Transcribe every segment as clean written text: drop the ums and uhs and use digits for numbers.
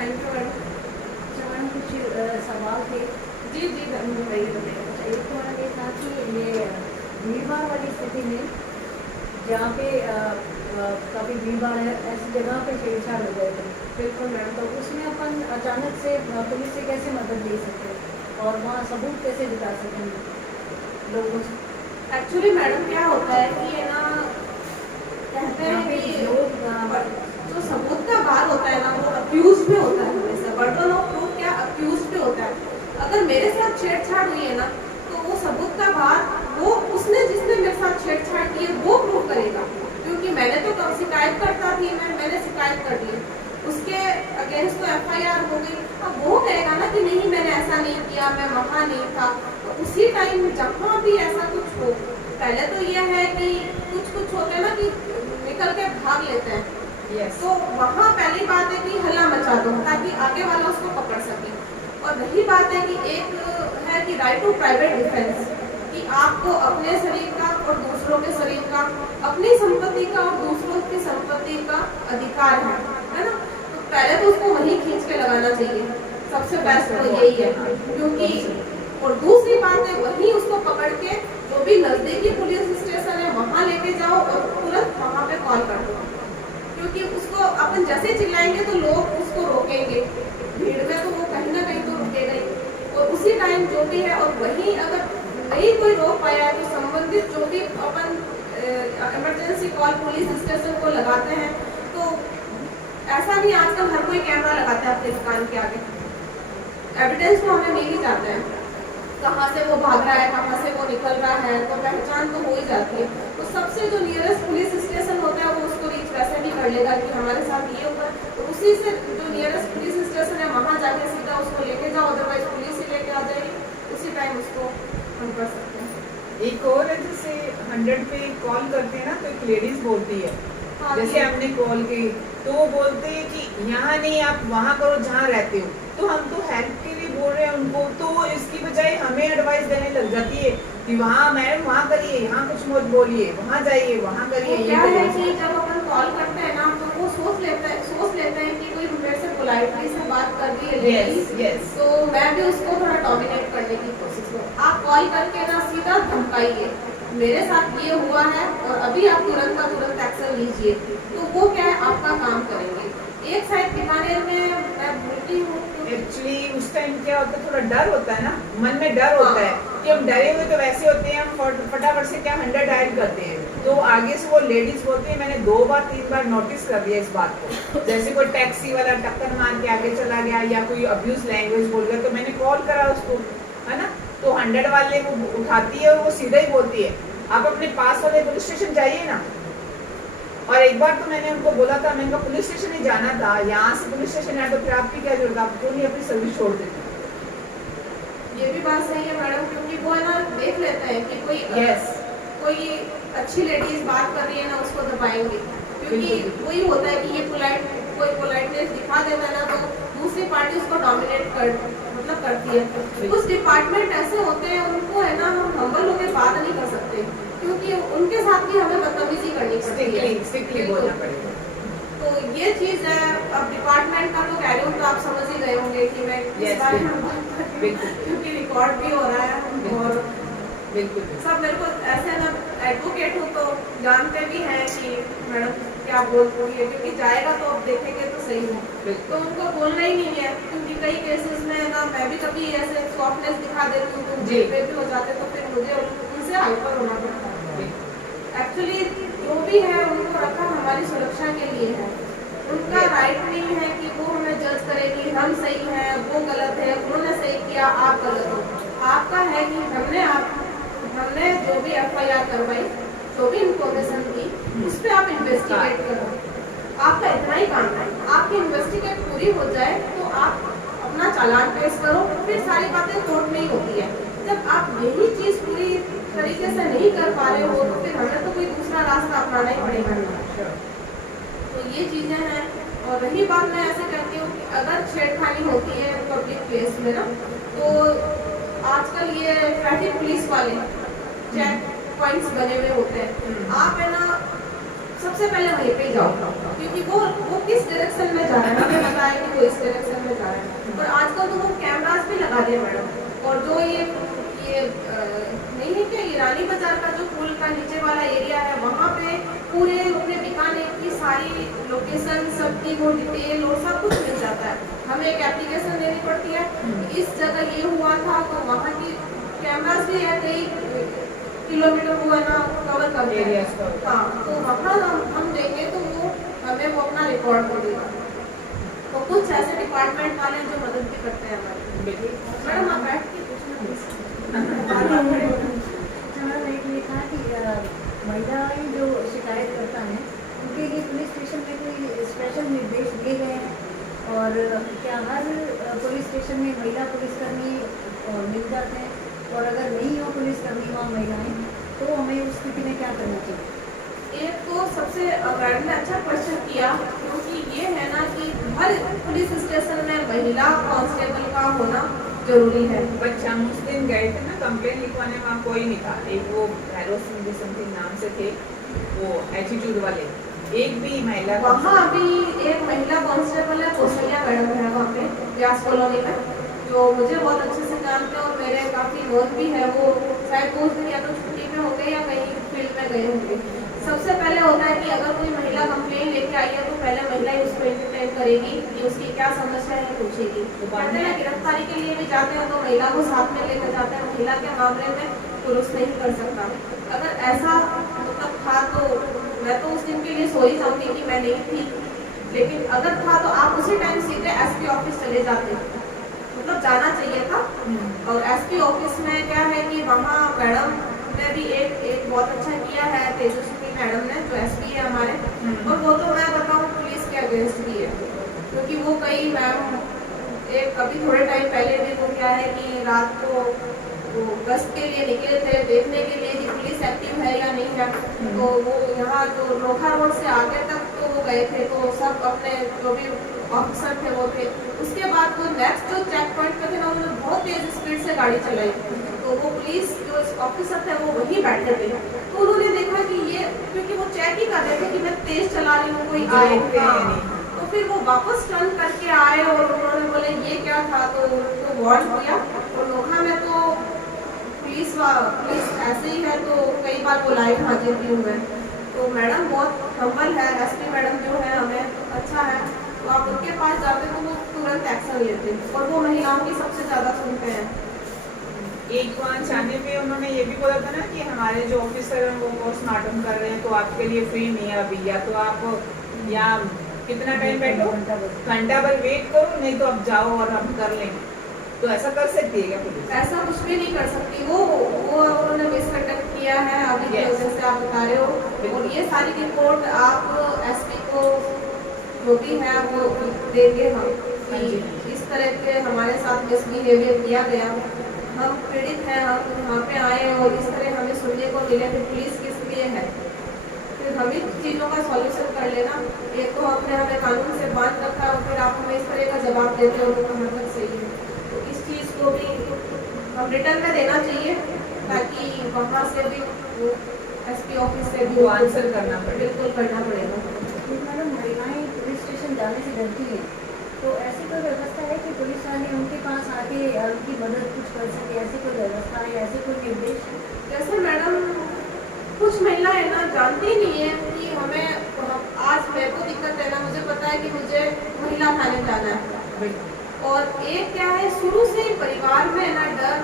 Thank you madam. Ma'am कुछ सवाल थे। जी जी मैम बताइए। एक तो मैडम ये था कि ये भीड़ भाड़ वाली स्थिति में जहाँ पे काफ़ी भीड़ भाड़ है, ऐसी जगह पे छेड़छाड़ हो गए थे, बिल्कुल मैडम। तो उसमें अपन अचानक से पुलिस से कैसे मदद ले सकते हैं और वहाँ सबूत कैसे जुटा सकेंगे लोगों से। एक्चुअली मैडम क्या होता है कि ये ना कहते हैं कि लोग जो सबूत का बात होता है ना वो अक्यूज पे होता है हमेशा। बर्डन ऑफ प्रूफ क्या अक्यूज पे होता है। अगर मेरे साथ छेड़छाड़ हुई है ना तो वो सबूत का बात वो उसने जिसने मेरे साथ छेड़छाड़ की है वो प्रूव करेगा। क्योंकि मैंने तो कब शिकायत करता थी, मैंने शिकायत कर दी, उसके अगेंस्ट तो एफआईआर हो गई। अब वो कहेगा ना कि नहीं मैंने ऐसा नहीं किया, मैं वहाँ नहीं था। तो उसी टाइम जहाँ भी ऐसा कुछ हो, पहले तो ये है कि कुछ होते हैं ना कि निकल के भाग लेते हैं। तो वहाँ पहली बात है कि हल्ला मचा दो ताकि आगे वाला उसको पकड़ सके। और रही बात है कि एक है कि राइट टू प्राइवेट डिफेंस, कि आपको अपने शरीर का और दूसरों के शरीर का, अपनी संपत्ति का और दूसरों की संपत्ति का अधिकार है ना। तो पहले तो उसको वहीं खींच के लगाना चाहिए, सबसे बेस्ट तो यही है। क्योंकि और दूसरी बात है वहीं उसको पकड़ के जो भी नजदीकी पुलिस स्टेशन है वहाँ लेके जाओ और तुरंत वहाँ पे कॉल कर दो। क्योंकि उसको अपन जैसे चिल्लाएंगे तो लोग उसको रोकेंगे, भीड़ में तो वो कहीं ना कहीं तो रुकेगा ही। और उसी टाइम जो भी है, और वहीं अगर नहीं कोई रोक पाया है तो संबंधित जो भी अपन इमरजेंसी कॉल पुलिस स्टेशन को लगाते हैं। तो ऐसा नहीं, आजकल हर कोई कैमरा लगाता है अपनी दुकान के आगे, एविडेंस तो हमें मिल ही जाता है कहाँ से वो भाग रहा है, कहाँ से वो निकल रहा है, तो पहचान तो हो ही जाती है। तो सबसे जो नियरेस्ट पुलिस स्टेशन होता है वो उसको रीच वैसे भी कर लेगा कि हमारे साथ ये हुआ। तो उसी से जो नियरेस्ट पुलिस स्टेशन है वहाँ जाके सीधा उसको लेके जाओ, अदरवाइज पुलिस ही लेके आ जाएगी, उसी टाइम उसको हम कर सकते हैं। एक और है जैसे 100 पे कॉल करते हैं ना तो एक लेडीज बोलती है, हाँ, जैसे हमने कॉल की तो वो बोलते हैं कि यहाँ नहीं आप वहाँ करो जहाँ रहते हो। तो हम तो हेल्प के लिए बोल रहे हैं उनको, तो इसकी बजाय हमें एडवाइस देने लग जाती है कि वहाँ मैडम वहाँ करिए, यहाँ कुछ मत बोलिए, वहाँ जाइए, वहाँ करिए। क्या है कि जब अपन कॉल करते हैं ना तो वो सोच लेते हैं कि कोई मेरे से पोलाइटली से बात कर रही है लेडीज, तो मैं भी उसको थोड़ा डोमिनेट करने की कोशिश करूँ। आप कॉल करके ना सीधा धमकाइए, मेरे साथ ये हुआ है और अभी आप तुरंत का तुरंत एक्शन लीजिए। तो वो क्या है आपका काम करेंगे। एक साइड दिखाने में मैं बोलती हूँ एक्चुअली उस टाइम क्या होता है, थोड़ा डर होता है ना, मन में डर होता है कि हम डरे हुए तो वैसे होते हैं, हम फटाफट से क्या 100 डायल करते हैं। तो आगे से वो लेडीज बोलती है, मैंने 2 बार 3 बार नोटिस कर दिया इस बात को, जैसे कोई टैक्सी वाला टक्कर मार के आगे चला गया या कोई अब्यूज लैंग्वेज बोल गया तो मैंने कॉल करा उसको, है ना। तो 100 वाले वो उठाती है और वो सीधा ही बोलती है आप अपने पास वाले पुलिस स्टेशन जाइए ना। और एक बार तो मैंने उनको बोला था, मैंने कहा पुलिस स्टेशन ही जाना था, यहाँ से पुलिस स्टेशन आया तो फिर आपकी क्या जरूरत, आप क्यों नहीं अपनी सर्विस छोड़ देते। ये भी बात सही है मैडम, क्योंकि वो है ना देख लेते हैं कि कोई अच्छी लेडीज बात कर रही है ना उसको दबाएंगे। क्योंकि वही होता है कि ये कोई पोलाइटनेस दिखा देता है ना तो दूसरी पार्टी उसको डोमिनेट करती है। कुछ डिपार्टमेंट ऐसे होते हैं उनको है ना हम हम्बल होकर बात नहीं कर सकते, क्योंकि उनके साथ भी हमें बदतमीजी करनी पड़ती है, स्ट्रिक्टली बोलना पड़ेगा। तो ये चीज है। अब डिपार्टमेंट का तो कह रही हूँ तो आप समझ ही गए होंगे कि मैं किस बारे में बात कर रही हूँ, क्योंकि रिकॉर्ड भी हो रहा है और बिल्कुल सब मेरे को ऐसे ना एडवोकेट हूँ तो जानते भी हैं कि मैडम क्या बोलती है, क्योंकि जाएगा तो अब देखेंगे तो सही है, तो उनको बोलना ही नहीं है। क्योंकि कई केसेस में ना मैं भी कभी ऐसे सॉफ्टनेस दिखा देती हूँ तो जेल पे भी हो जाते, तो फिर मुझे उनसे हाइपर होना पड़ता है। एक्चुअली जो भी है उनको रखा हमारी सुरक्षा के लिए है, उनका राइट नहीं है कि वो हमें जज करेगी हम सही हैं वो गलत है, उन्होंने सही किया आप गलत हो। आपका है कि हमने जो भी एफआईआर करवाई, जो भी इंफॉर्मेशन दी उस पर आप इन्वेस्टिगेट करो, आपका इतना ही काम है। आपकी इन्वेस्टिगेट पूरी हो जाए तो आप अपना चालान पेश करो, फिर सारी बातें कोर्ट में ही होती है। जब आप यही चीज पूरी तरीके से नहीं कर पा रहे हो तो फिर हमें तो कोई दूसरा रास्ता अपनाना ही पड़ेगा। तो ये चीजें हैं। और रही बात मैं ऐसे कहती हूँ कि अगर छेड़खानी होती है पब्लिक प्लेस में ना, तो आजकल ये ट्रैफिक पुलिस वाले चेक पॉइंट्स बने हुए होते हैं, आप है ना सबसे पहले वहीं पे जाओ, क्योंकि वो किस डायरेक्शन में जा रहा है, हमें पता है कि वो इस डायरेक्शन में जा रहा है। और आजकल तो वो कैमरास भी लगा दिए मैडम। और जो ये नहीं है क्या, ईरानी बाजार का जो पुल का नीचे वाला एरिया है, वहाँ पे पूरे अपने बीकानेर की सारी लोकेशन, सबकी वो डिटेल और सब कुछ मिल जाता है। हमें एक एप्लीकेशन देनी पड़ती है, इस जगह ये हुआ था, तो वहाँ की कैमरास भी है, कई किलोमीटर हुआ ना कवर करते हैं। Areas cover। हाँ, तो वहाँ हम देंगे तो वो हमें वो अपना रिकॉर्ड कर देगा। तो कुछ ऐसे डिपार्टमेंट वाले हैं जो मदद भी करते हैं हमारी। मैडम आप बैठ के मैडम एक ये था कि महिलाएं जो शिकायत करता है उनके लिए पुलिस स्टेशन में कोई स्पेशल निर्देश दिए गए हैं, और क्या हर पुलिस स्टेशन में महिला पुलिसकर्मी मिल जाते हैं, और अगर नहीं हो पुलिसकर्मी वहाँ महिलाएं, तो हमें उस स्थिति में क्या करना चाहिए? एक तो सबसे मैडम ने अच्छा क्वेश्चन किया, क्योंकि ये है ना कि हर पुलिस स्टेशन में महिला कांस्टेबल का होना जरूरी है। बट हम उस दिन गए थे ना कंप्लेन लिखवाने, वहाँ कोई नहीं था। एक वो भैरव सिंह समथिंग नाम से थे, वो एटीट्यूड वाले, एक भी महिला वहाँ अभी एक महिला कांस्टेबल है, कौशल्या मैडम है वहाँ पे व्यास कॉलोनी में, जो मुझे बहुत अच्छे से जानते हैं और मेरे काफ़ी नोन भी है। वो शायद उस दिन या तो छुट्टी में हो गए या कहीं फील्ड में गए होंगे। सबसे पहले होता है कि अगर कोई महिला कंप्लेन लेके आई है तो पहले महिला ही उसको इंटरटेन करेगी कि उसकी क्या समस्या है, पूछेगी। कहते हैं गिरफ्तारी के लिए भी जाते हैं तो महिला को साथ में लेकर जाते हैं, महिला के मामले में पुरुष नहीं कर सकता। अगर ऐसा मतलब था तो मैं तो उस दिन के लिए सो ही जाऊंगी कि मैं नहीं थी, लेकिन अगर था तो आप उसी टाइम सीधे एसपी ऑफिस चले जाते, मतलब जाना चाहिए था। और एसपी ऑफिस में क्या है कि वहाँ मैडम ने भी एक बहुत अच्छा किया है, तेजस्वी मैडम ने, जो एसपी है हमारे। और वो तो मैं बताऊँ पुलिस के अगेंस्ट भी है, क्योंकि वो कई मैम एक अभी थोड़े टाइम पहले भी वो क्या है कि रात को वो गश्त के लिए निकले थे, देखने के लिए कि पुलिस एक्टिव है या नहीं है। तो वो यहाँ जो लोखा रोड से आगे तक तो वो गए थे, तो सब अपने जो भी ऑफिसर थे वो थे। उसके बाद वो नेक्स्ट जो चेक पॉइंट पे थे ना, उन्होंने बहुत तेज स्पीड से गाड़ी चलाई, तो वो पुलिस जो ऑफिसर थे वो वहीं बैठे थे। तो उन्होंने देखा कि ये, क्योंकि वो चेक ही कर रहे थे कि मैं तेज चला रही हूँ, कोई आए। तो फिर वो वापस टर्न करके आए और उन्होंने बोले ये क्या था, तो उनको वार्न किया। और लोखा में तो पुलिस ऐसे ही है, तो कई बार वो लाइव हाजिर भी हुए। तो मैडम बहुत हम्बल है, एसपी मैडम जो है हमें अच्छा है, तो आप उनके पास जाते तो वो तुरंत एक्शन लेते और वो महिलाओं की सबसे ज़्यादा सुनते हैं। एक वहाँ जाने पे उन्होंने ये भी बोला था ना कि हमारे जो ऑफिसर हैं वो पोस्टमार्टम कर रहे हैं, तो आपके लिए फ्री नहीं है अभी, या तो आप या कितना टाइम बैठो, घंटा भर वेट करो, नहीं तो आप जाओ और हम कर लेंगे। तो ऐसा कर सकती है क्या पुलिस? ऐसा कुछ भी नहीं कर सकती वो उन्होंने मिसकंडक्ट किया है अभी की वजह से, आप बता रहे हो। और ये सारी रिपोर्ट आप एसपी को जो भी है वो देंगे हम, कि इस तरह के हमारे साथ मिसबिहेवियर किया गया, हम पीड़ित हैं, हम यहाँ पे आए और इस तरह हमें सुनने को मिले कि पुलिस किस लिए है। फिर हम इन चीज़ों का सॉल्यूशन कर लेना। एक तो आपने हमें कानून से बांध रखा है और फिर आप हमें इस तरह का जवाब देते हो तो कहाँ तक सही है। तो इस चीज़ को भी हम रिटर्न में देना चाहिए, ताकि वहाँ से भी वो एसपी ऑफिस से भी वो आंसर करना पड़े। बिल्कुल करना पड़ेगा। मैडम महिलाएं पुलिस स्टेशन जाने से डरती हैं, तो ऐसी कोई व्यवस्था है कि पुलिस वाले उनके पास आके उनकी मदद कुछ कर सके, ऐसी कोई व्यवस्था है, ऐसे कोई निर्देश? जैसे मैडम कुछ महिलाएं ना जानती नहीं है कि हमें आज मेरे को दिक्कत है ना, मुझे पता है कि मुझे महिला थाने जाना है, और एक क्या है शुरू से ही परिवार में ना डर,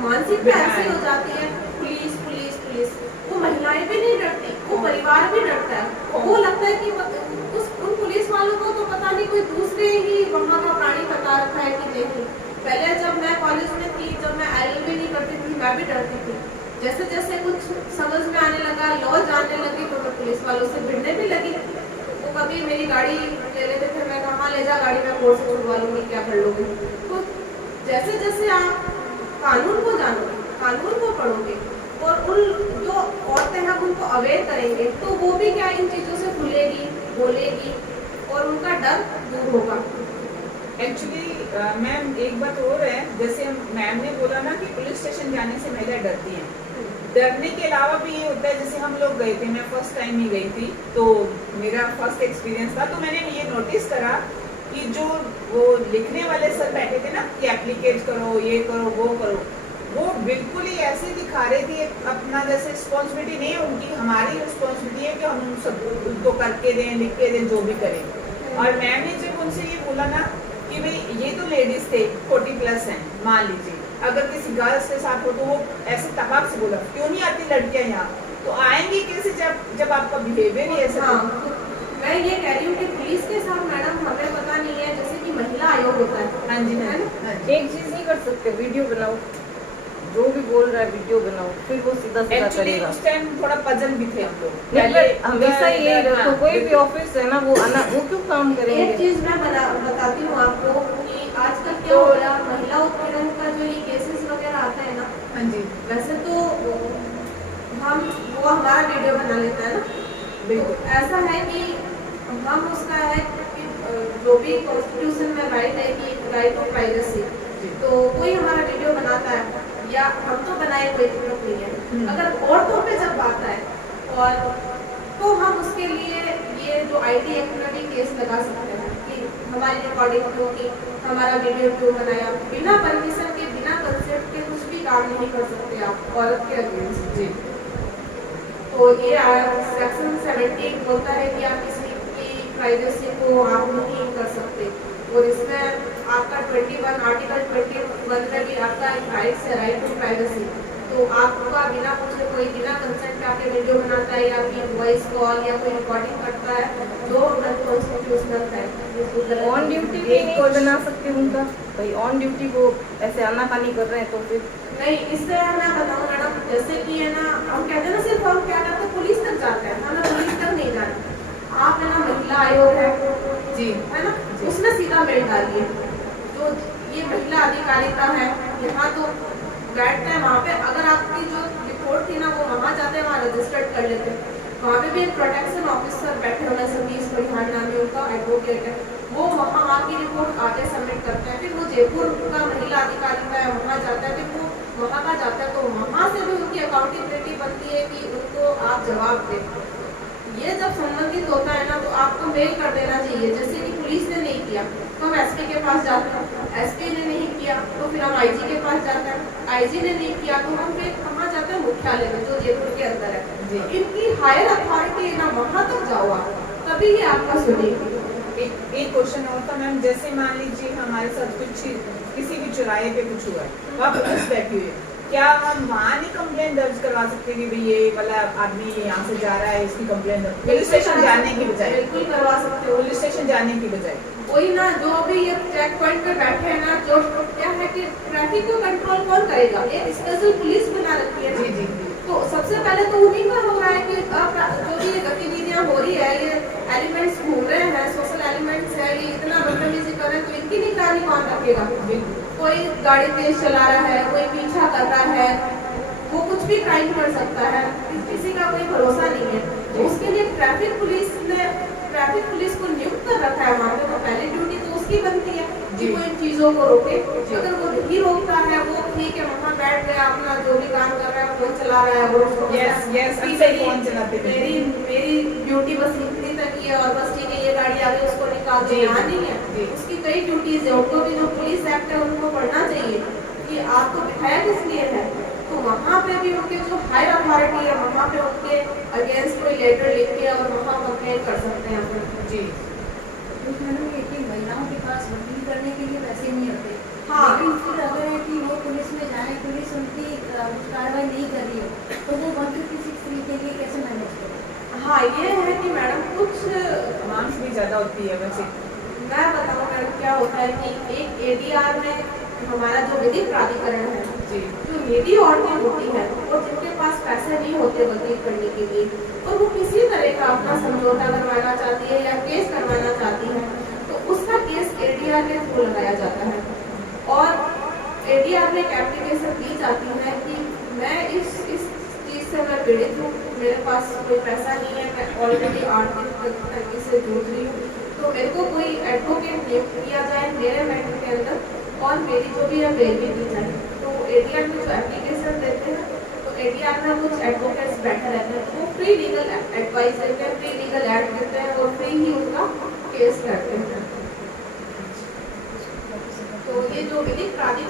मानसिकता ऐसी हो जाती है पुलिस पुलिस पुलिस, वो महिलाएं भी नहीं डरती, वो परिवार भी डरता है। वो लगता है कि उन पुलिस वालों को तो पता नहीं कोई दूसरे ही वहाँ का प्राणी बता रखा है कि नहीं। पहले जब मैं कॉलेज में थी, जब मैं LLB नहीं करती थी, मैं भी डरती थी। जैसे जैसे कुछ समझ में आने लगा, लॉ जानने लगी, तो मैं पुलिस वालों से भिड़ने भी लगी। वो कभी मेरी गाड़ी ले लेते थे, मैं कहाँ ले जा गाड़ी, मैं कोर्ट से छुड़वा लूँगी, क्या कर लूँगी। तो जैसे जैसे आप कानून को जानोगे, कानून को पढ़ोगे और उन जो औरतें हैं उनको अवेयर करेंगे, तो वो भी क्या इन चीज़ों से खुलेगी, बोलेगी और उनका डर दूर होगा। एक्चुअली मैम एक बात और है, जैसे मैम ने बोला ना कि पुलिस स्टेशन जाने से महिला डरती हैं, डरने के अलावा भी ये होता है, जैसे हम लोग गए थे, मैं फर्स्ट टाइम ही गई थी, तो मेरा फर्स्ट एक्सपीरियंस था, तो मैंने ये नोटिस करा कि जो वो लिखने वाले सर बैठे थे ना कि एप्लीकेट करो, ये करो, वो करो, वो बिल्कुल ही ऐसे दिखा रहे थे अपना जैसे रिस्पॉन्सिबिलिटी नहीं है उनकी, हमारी रिस्पॉन्सिबिलिटी है कि हम उन सब उनको करके दें, लिख के दें, जो भी करें। और मैम ने जब उनसे ये बोला ना कि भाई ये तो लेडीज थे 40+ हैं, मान लीजिए अगर किसी गर्ल्स के साथ हो तो वो ऐसे तबाक से बोला क्यों नहीं आती लड़कियां यहाँ, तो आएंगी कैसे जब आपका बिहेवियर ही ऐसा। हाँ, मैं ये कह रही हूँ कि पुलिस के साथ मैडम हमें पता नहीं है, जैसे कि महिला आयोग होता है। हाँ जी, है ना? एक चीज नहीं कर सकते, वीडियो बनाओ, जो भी बोल रहा है वीडियो बनाओ, फिर वो सीधा सीधा एक्चुअली करेगा। उस टाइम थोड़ा पजल भी थे हम लोग। नहीं, but हमेशा ये रखो, कोई भी ऑफिस है ना वो क्यों काम एक करेंगे। चीज मैं बताती हूँ आपको कि आजकल क्या हो रहा है, महिला उत्पीड़न का जो ये केसेस वगैरह आते हैं ना, हाँ जी, वैसे तो वो हमारा वीडियो बना लेता है ना, बिल्कुल। तो ऐसा है कि हम उसका है कि जो भी कॉन्स्टिट्यूशन में राइट है कि राइट ऑफ प्राइवेसी, तो कोई हमारा वीडियो बनाता है या हम तो बनाए कोई दिक्कत नहीं है, अगर औरतों पे जब बात है और तो हम उसके लिए ये जो IT एक्ट में भी केस लगा सकते हैं कि हमारी रिकॉर्डिंग क्यों की, हमारा वीडियो क्यों बनाया, बिना परमिशन के, बिना कंसेंट के कुछ भी काम नहीं कर सकते आप औरत के अगेंस्ट। जी, तो ये सेक्शन 17 बोलता है कि आप किसी की प्राइवेसी को आप नहीं कर सकते, और इसमें आपका 21 आर्टिकल 21 में भी आपका राइट है, राइट टू प्राइवेसी। तो आपका बिना पूछे कोई बिना कंसेंट के आपके वीडियो बनाता है या फिर वॉइस कॉल या कोई रिकॉर्डिंग करता है, जो अनकॉन्स्टिट्यूशनल है। ऑन ड्यूटी भी नहीं बना सकते उनका, भाई ऑन ड्यूटी वो ऐसे आनाकानी कर रहे हैं तो फिर नहीं, इससे मैं बताऊँ मैडम, जैसे कि है ना, हम कहते हैं ना सिर्फ हम क्या करते हैं पुलिस तक जाते हैं, हम पुलिस तक नहीं जाते। आप है ना महिला आयोग है जी, है ना, उसमें सीधा मेल डालिए, जो ये महिला अधिकारिता है यहाँ तो बैठते हैं वहाँ पे, अगर आपकी जो रिपोर्ट थी ना वो वहाँ जाते हैं, वहाँ रजिस्टर्ड कर लेते हैं, वहाँ पे भी एक प्रोटेक्शन ऑफिसर बैठे हुए हैं, सतीश परिहार नाम है उनका, एडवोकेट है, वो वहाँ आपकी रिपोर्ट आगे सबमिट करते हैं, फिर वो जयपुर का महिला अधिकारिता है वहाँ जाता है, फिर वो वहाँ का जाता है, तो वहाँ से भी उनकी अकाउंटेबिलिटी बनती है कि उनको आप जवाब दें। ये जब संबंधित होता है ना तो आपको मेल कर देना चाहिए, जैसे कि पुलिस ने नहीं किया तो हम SP के पास जाते हैं, SP ने नहीं किया तो फिर हम IG के पास जाते हैं, IG ने नहीं किया तो हम फिर कहाँ जाते हैं, मुख्यालय में जो जयपुर के अंदर है। इनकी हायर अथॉरिटी है ना, वहाँ तक जाओ आप, तभी ये आपका सुनेगी। एक क्वेश्चन और था मैम, जैसे मान लीजिए हमारे साथ कुछ किसी भी चौराहे पे कुछ हुआ है, वहाँ पुलिस बैठी हुई है, क्या हम वहाँ नहीं कंप्लेन दर्ज करवा सकते कि भाई ये वाला आदमी यहाँ से जा रहा है, इसकी कंप्लेन पुलिस स्टेशन जाने की बजाय? बिल्कुल करवा सकते हो, पुलिस स्टेशन जाने की बजाय वही ना, जो भी ये चेक पॉइंट पे बैठे हैं ना, जो क्या है कि ट्रैफिक को कंट्रोल कौन करेगा, एक स्पेशल पुलिस बना रखी है। जी जी जी, तो सबसे पहले तो उन्हीं का हो रहा है कि जो भी ये गतिविधियां हो रही है, ये एलिमेंट्स घूम रहे हैं, सोशल एलिमेंट्स है, ये इतना बदतमीजी कर रहे हैं, तो इनकी निगरानी कौन रखेगा? कोई गाड़ी तेज चला रहा है, कोई पीछा कर रहा है, वो कुछ भी क्राइम कर सकता है, किसी का कोई भरोसा नहीं है। तो उसके लिए ट्रैफिक पुलिस को नियुक्त कर रखा है वहाँ पे, तो पहली ड्यूटी तो उसकी बनती है कि वो इन चीजों को रोके। अगर वो नहीं रोकता है, वो ठीक है वहाँ बैठ गया अपना जो भी काम कर रहा है, फोन चला रहा है, वो यस फोन चलाते थे। मेरी ड्यूटी बस इतनी तक ही है और बस ठीक है ये गाड़ी आ गई उसको निकाल दो, यहाँ नहीं है, उसकी कई ड्यूटीज है, उनको भी जो पुलिस एक्ट है उनको पढ़ना चाहिए कि आपको बिठाया किस लिए है। तो वहाँ पे भी उनके जो हायर अथॉरिटी है वहाँ पे उनके अगेंस्ट कोई लेटर लिख के और वहाँ कंप्लेंट कर सकते हैं अपन। जी, मैडम ये कि महिलाओं के पास वकील करने के लिए वैसे नहीं होते। हाँ। लेकिन फिर अगर है कि वो पुलिस में जाए, पुलिस उनकी कार्रवाई नहीं कर रही है तो वो 156 के लिए कैसे मैनेज करें? हाँ, ये है कि मैडम कुछ मांस भी ज़्यादा होती है वैसे। मैं बताऊँ मैडम क्या होता है कि एक ADR में हमारा जो विधिक प्राधिकरण है, जी, जो लेडी औरतें होती है और जिनके पास पैसे नहीं होते वकील करने के लिए, और वो किसी तरह का अपना समझौता करवाना चाहती है या केस करवाना चाहती है, तो उसका केस ADR के थ्रू लगाया जाता है। और ADR में एक एप्लीकेशन दी जाती है कि मैं इस चीज़ से मैं पीड़ित हूँ, मेरे पास कोई पैसा नहीं है, मैं ऑलरेडी आर्थिक तरीके से जूझ रही हूँ, तो मेरे को कोई एडवोकेट नियुक्त किया जाए मेरे मैटर के अंदर और मेरी जो भी है बेल भी दी जाए। तो ADR में जो एप्लीकेशन देते हैं तो एडीआर में कुछ एडवोकेट्स बैठे रहते हैं, वो फ्री लीगल एडवाइस देते हैं, फ्री लीगल एड देते हैं और फ्री ही उनका केस करते हैं। तो ये जो विधिक प्राधिकरण